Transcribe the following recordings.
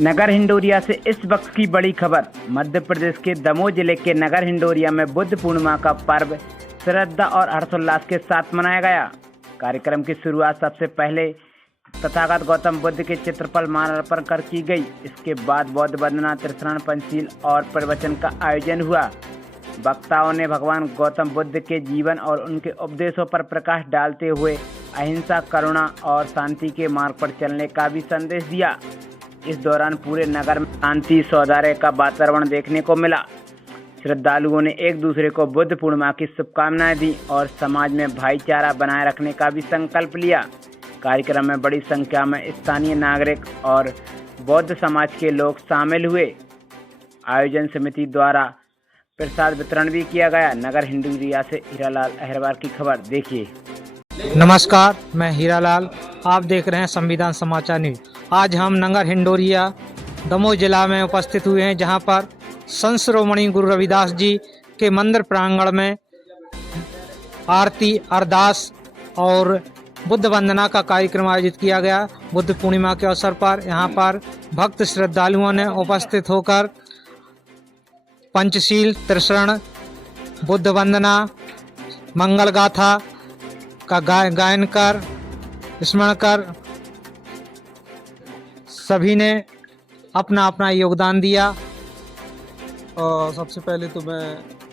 नगर हिंडोरिया से इस वक्त की बड़ी खबर। मध्य प्रदेश के दमोह जिले के नगर हिंडोरिया में बुद्ध पूर्णिमा का पर्व श्रद्धा और हर्षोल्लास के साथ मनाया गया। कार्यक्रम की शुरुआत सबसे पहले तथागत गौतम बुद्ध के चित्र पर माल्यार्पण कर की गई। इसके बाद बौद्ध वंदना, त्रिशरण पंचशील और प्रवचन का आयोजन हुआ। वक्ताओं ने भगवान गौतम बुद्ध के जीवन और उनके उपदेशों पर प्रकाश डालते हुए अहिंसा, करुणा और शांति के मार्ग पर चलने का भी संदेश दिया। इस दौरान पूरे नगर में शांति, सौहार्द का वातावरण देखने को मिला। श्रद्धालुओं ने एक दूसरे को बुद्ध पूर्णिमा की शुभकामनाएं दी और समाज में भाईचारा बनाए रखने का भी संकल्प लिया। कार्यक्रम में बड़ी संख्या में स्थानीय नागरिक और बौद्ध समाज के लोग शामिल हुए। आयोजन समिति द्वारा प्रसाद वितरण भी किया गया। नगर हिंडोरिया से हीरालाल अहरवार की खबर देखिए। नमस्कार, मैं हीरालाल, आप देख रहे हैं संविधान समाचार न्यूज। आज हम नगर हिंडोरिया दमोह जिला में उपस्थित हुए हैं, जहां पर संत शिरोमणि गुरु रविदास जी के मंदिर प्रांगण में आरती, अरदास और बुद्ध वंदना का कार्यक्रम आयोजित किया गया। बुद्ध पूर्णिमा के अवसर पर यहां पर भक्त श्रद्धालुओं ने उपस्थित होकर पंचशील, त्रिशरण, बुद्ध वंदना, मंगल गाथा का गायन कर, स्मरण कर सभी ने अपना अपना योगदान दिया। सबसे पहले तो मैं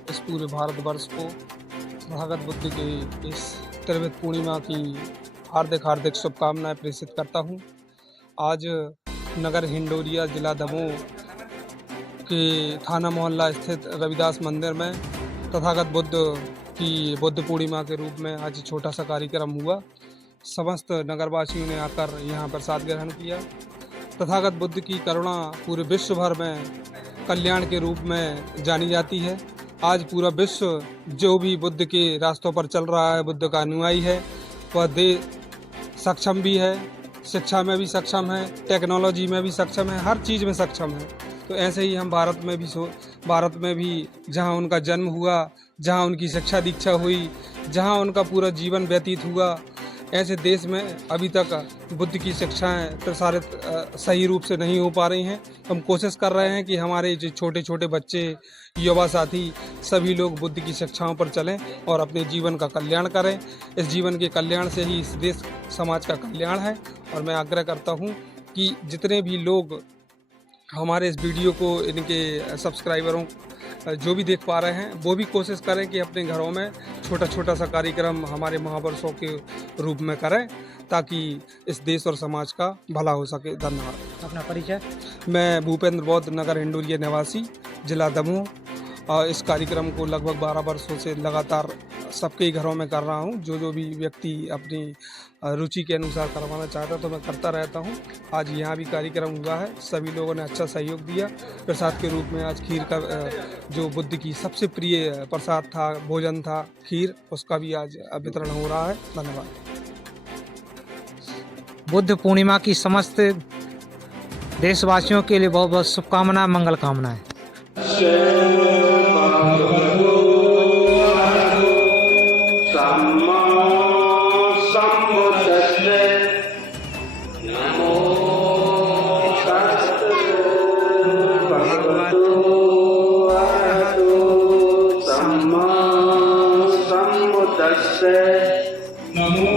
इस पूरे भारतवर्ष को तथागत बुद्ध के इस त्रिविध पूर्णिमा की हार्दिक शुभकामनाएं प्रेषित करता हूं। आज नगर हिंडोरिया जिला दमोह के थाना मोहल्ला स्थित रविदास मंदिर में तथागत बुद्ध की बुद्ध पूर्णिमा के रूप में आज छोटा सा कार्यक्रम हुआ। समस्त नगरवासियों ने आकर यहाँ प्रसाद ग्रहण किया। तथागत बुद्ध की करुणा पूरे विश्व भर में कल्याण के रूप में जानी जाती है। आज पूरा विश्व जो भी बुद्ध के रास्तों पर चल रहा है, बुद्ध का अनुयायी है, वह सक्षम भी है, शिक्षा में भी सक्षम है, टेक्नोलॉजी में भी सक्षम है, हर चीज़ में सक्षम है। तो ऐसे ही हम भारत में भी जहाँ उनका जन्म हुआ, जहाँ उनकी शिक्षा दीक्षा हुई, जहाँ उनका पूरा जीवन व्यतीत हुआ, ऐसे देश में अभी तक बुद्ध की शिक्षाएं प्रसारित सही रूप से नहीं हो पा रही हैं। हम कोशिश कर रहे हैं कि हमारे जो छोटे छोटे बच्चे, युवा साथी सभी लोग बुद्ध की शिक्षाओं पर चलें और अपने जीवन का कल्याण करें। इस जीवन के कल्याण से ही इस देश समाज का कल्याण है। और मैं आग्रह करता हूं कि जितने भी लोग हमारे इस वीडियो को, इनके सब्सक्राइबरों जो भी देख पा रहे हैं, वो भी कोशिश करें कि अपने घरों में छोटा सा कार्यक्रम हमारे महापुरुषों के रूप में करें, ताकि इस देश और समाज का भला हो सके। धन्यवाद। अपना परिचय? मैं भूपेंद्र बौद्ध, नगर हिंडोरिया निवासी, जिला दमोह। इस कार्यक्रम को लगभग 12 वर्षों से लगातार सबके ही घरों में कर रहा हूं। जो भी व्यक्ति अपनी रुचि के अनुसार करवाना चाहता तो मैं करता रहता हूं। आज यहाँ भी कार्यक्रम हुआ है, सभी लोगों ने अच्छा सहयोग दिया। प्रसाद के रूप में आज खीर का, जो बुद्ध की सबसे प्रिय प्रसाद था, भोजन था खीर, उसका भी आज वितरण हो रहा है। धन्यवाद। बुद्ध पूर्णिमा की समस्त देशवासियों के लिए बहुत बहुत शुभकामनाएं, मंगल कामनाएं। सम्मा संबुद्धस्से नमो तस्से भगवतो अरहतो सम्मा संबुद्धस्से नमो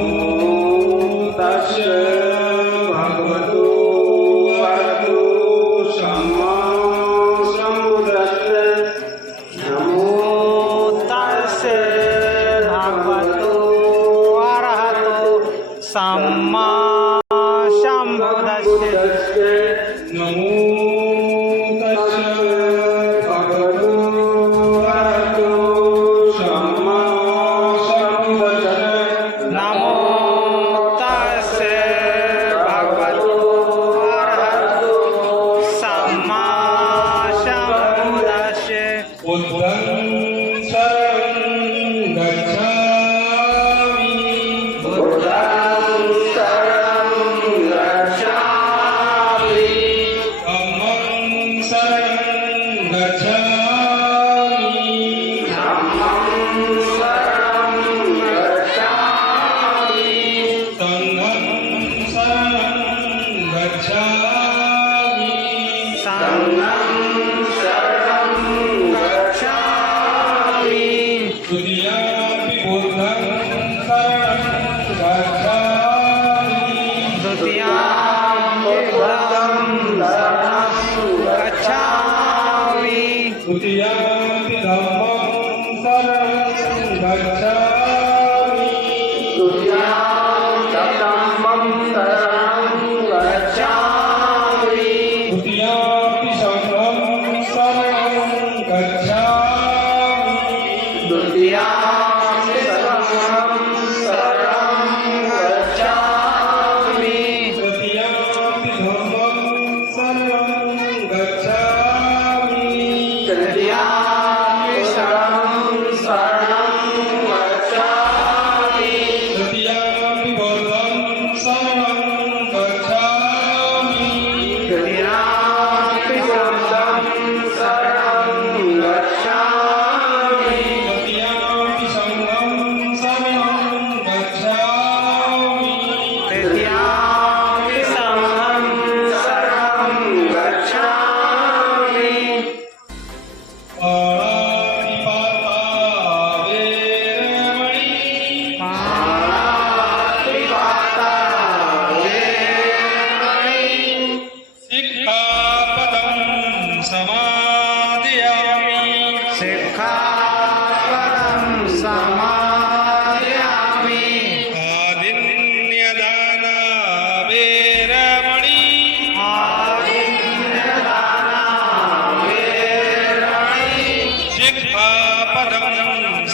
तस्से भगवतो अरहतो सम्मा संबुद्धस्से बुद्धं शरणं गच्छामि बुद्धं शरणं गच्छामि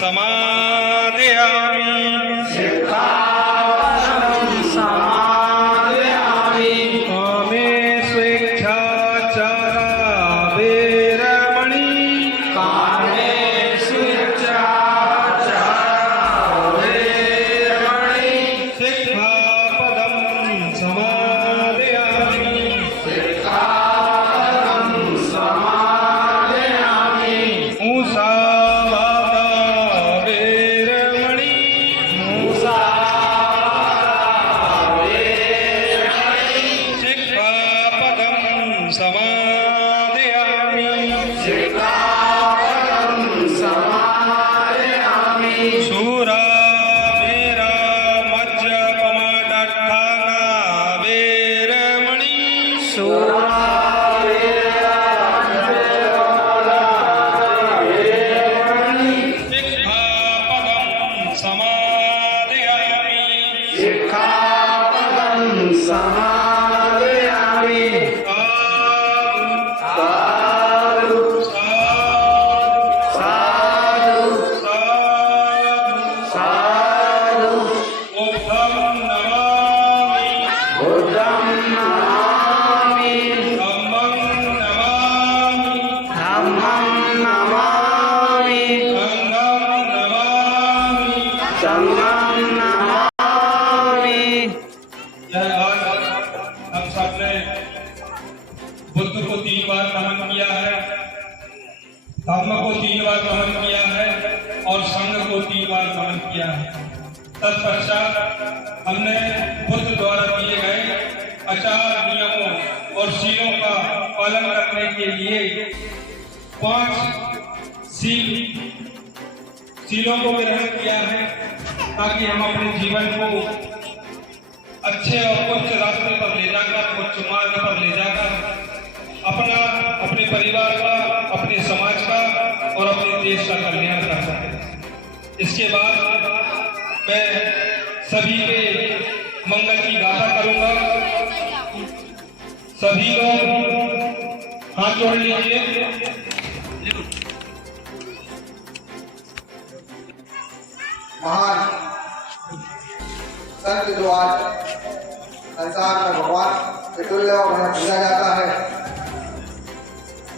समादयामि कामे स्वेच्छाचारा वीरमणि सिक्खापदं समादयामि मूसावादा वीरमणि सिक्खापदं समादयामि शूरा मेरा मज्जपमदट्ठाना वीरमणि सिक्खापदं समादयामि साधु साधु बुद्धं नमामि धम्मं नमामि संघं नमामि। आज हम सबने बुद्ध को 3 बार नमन किया है, धर्म को 3 बार नमन किया है और संघ को 3 बार नमन किया है। तत्पश्चात हमने बुद्ध द्वारा दिए गए आचार नियमों और शीलों का पालन करने के लिए 5 शीलों को ग्रहण किया है ताकि हम अपने जीवन को अच्छे और उच्च रास्ते पर ले जाकर, उच्च मार्ग पर ले जाकर अपने परिवार का, अपने समाज का और अपने देश का कल्याण कर सकें। इसके बाद मैं सभी के मंगल की गाथा करूंगा। सभी लोग हाथ जोड़ लीजिए। महान संत जो आज संसार में भगवान के तुल्य और उन्हें पूजा जाता है,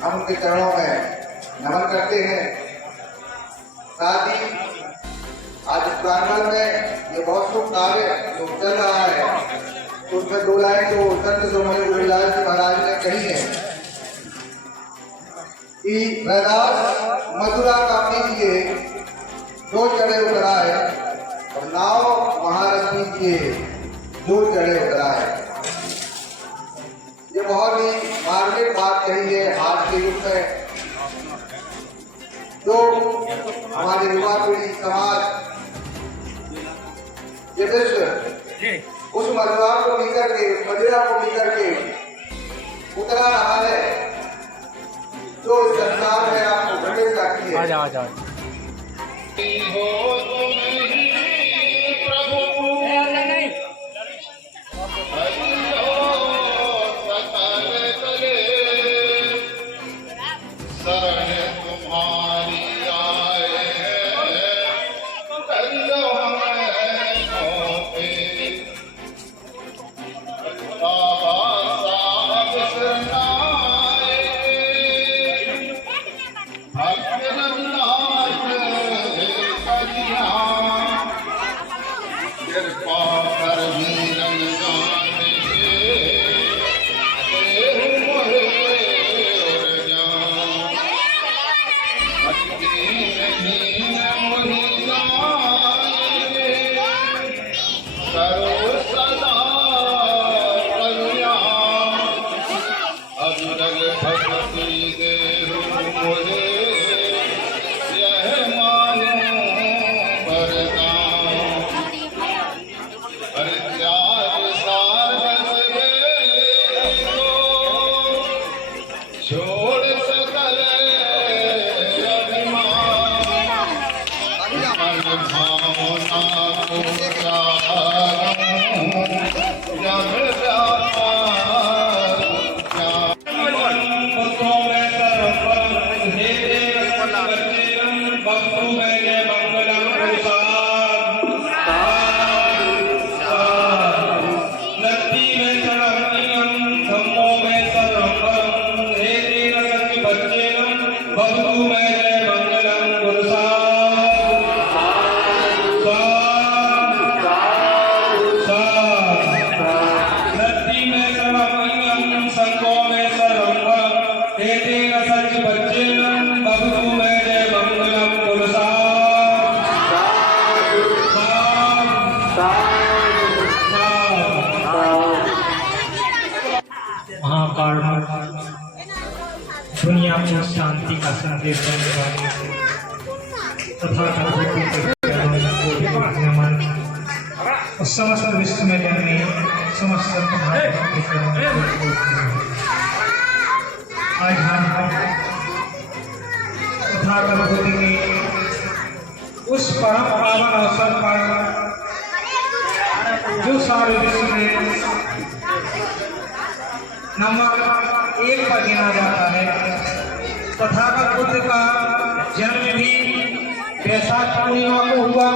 हम उनके चरणों में नमन करते हैं। साथ ही आज प्रांगण में ये बहुत शुभ कार्य जो चल रहा है, तो उसमें 2 लाइन जो संत शिरोमणि गुरुदास जी महाराज ने कही है कि रैदास मथुरा का कीजिए जो चढ़े उतरा है, और नाव महारथी किए जो चढ़े उतरा है। ये बहुत ही मार्मिक बात कही है आज के युग में, जो हमारे युवा पीढ़ी समाज ये विश्व उस मधुरा को लेकर के, उस मदिरा को लेकर के उतरा रहा है जो इस संसार में आपको प्रवेश करती है। हो तुम ही प्रभु सकल कले शरण तुम्हारी आए करो हमें बाबा साहब शरणाए रघुनाथ कृपा कर वीरन जाने मोहे और जान मोहि जाने करो सदा कल्याण अविरल भक्ति देहु मोहे यह मानो वरदान परित्याग साधन को छोड़ सकल अभिमान मन भावना को त्यागूं जब व्यापार भक्तों में सर्वम हे देव भक्तों में जय मंगल को में सर्वं तेतेन सच बच्चेन बभूव में जय मंगलम पुरुषा महाकाल दुनिया में शांति का संदेश देने वाले तथा समस्त विश्व में जन्मे समस्त आज हम तथागत बुद्ध के उस परम पावन अवसर पर जो सारे विश्व में नंबर 1 पर गिना जाता है। तथागत बुद्ध का जन्म भी वैशाख पूर्णिमा को हुआ।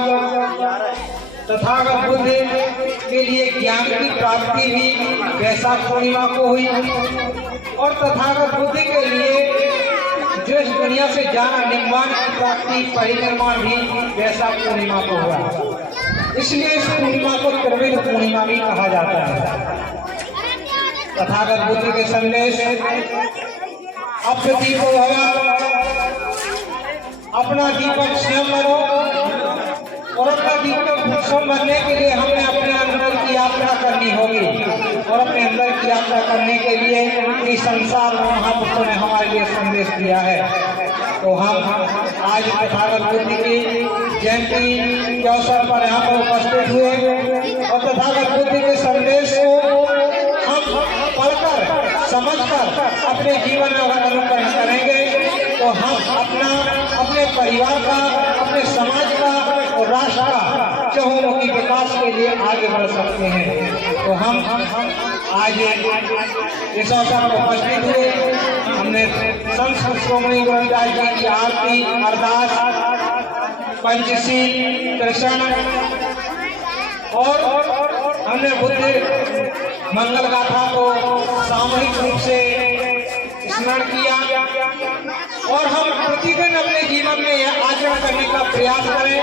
तथागत बुद्ध के लिए ज्ञान की प्राप्ति भी वैशाख पूर्णिमा को हुई और तथागत बुद्ध के लिए जो इस दुनिया से जाना निर्वाण की प्राप्ति परिनिर्वाण भी वैशाख पूर्णिमा को हुआ। इसलिए इस पूर्णिमा को त्रिवेद पूर्णिमा भी कहा जाता है। तथागत बुद्ध के संदेश अपनी को अपना दीपक स्वयं बनो और अपना दीपक स्वयं बनने के लिए हमें अपने अंदर की यात्रा करनी होगी और अपने अंदर की यात्रा करने के लिए इस संसार महापुरुषों ने हमारे लिए संदेश दिया है। तो हम आज तथागत बुद्ध की जयंती के अवसर पर यहाँ पर उपस्थित हुए और तथागत बुद्ध के संदेश को हम पढ़कर समझकर अपने जीवन में अनुकरण करेंगे तो हम अपने परिवार का, अपने समाज का और राष्ट्र का चहुमुखी विकास के लिए आगे बढ़ सकते हैं। तो हम आज इस अवसर पर उपस्थित हुए। हमने संत शिरोमणि गुरु रविदास जी की आरती, अरदास, पंचशील, कृष्ण और हमने बुद्ध मंगल गाथा को सामूहिक रूप से स्मरण किया और हम प्रतिदिन अपने जीवन में यह आचरण करने का प्रयास करें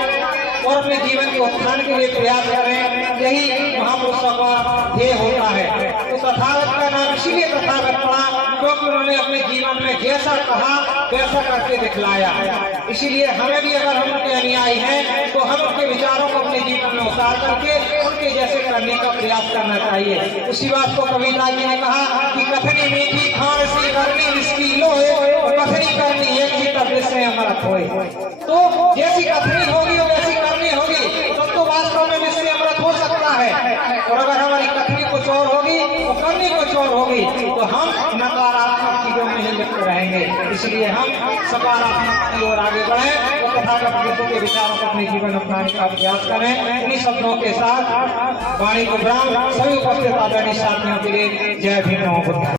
और अपने जीवन के उत्थान के लिए प्रयास करें। यही महापुरुषों का ध्येय होता है। तो तथागत का नाम इसीलिए तथागत पड़ा क्योंकि उन्होंने अपने जीवन में जैसा कहा वैसा करके दिखलाया। इसीलिए हमें भी अगर हम उनके अनुयायी हैं तो हम उनके विचारों को अपने जीवन में उतार करके उनके जैसे करने का प्रयास करना चाहिए। उसी बात को कबीरदास जी ने कहा कि कथनी मीठी खान सी करनी इसकी लोहे और कथनी करनी एक ही तब से अमरत होए। तो जैसी कथनी होगी और वैसी करनी होगी तब तो वास्तव में विश्व अमृत हो सकता है। और अगर हमारी कथनी कुछ और होगी तो करनी कुछ और होगी तो हम नकारात्मक चीजों में ही लिप्त रहेंगे। इसलिए हम सकारात्मक की ओर आगे बढ़े और तथागत बुद्ध के विचारों को अपने जीवन अपनाने का प्रयास करें। इन्हीं शब्दों के साथ वाणी को विराम। सभी उपस्थित आदरणीय साथियों के लिए जय भीम नमो बुद्धाय।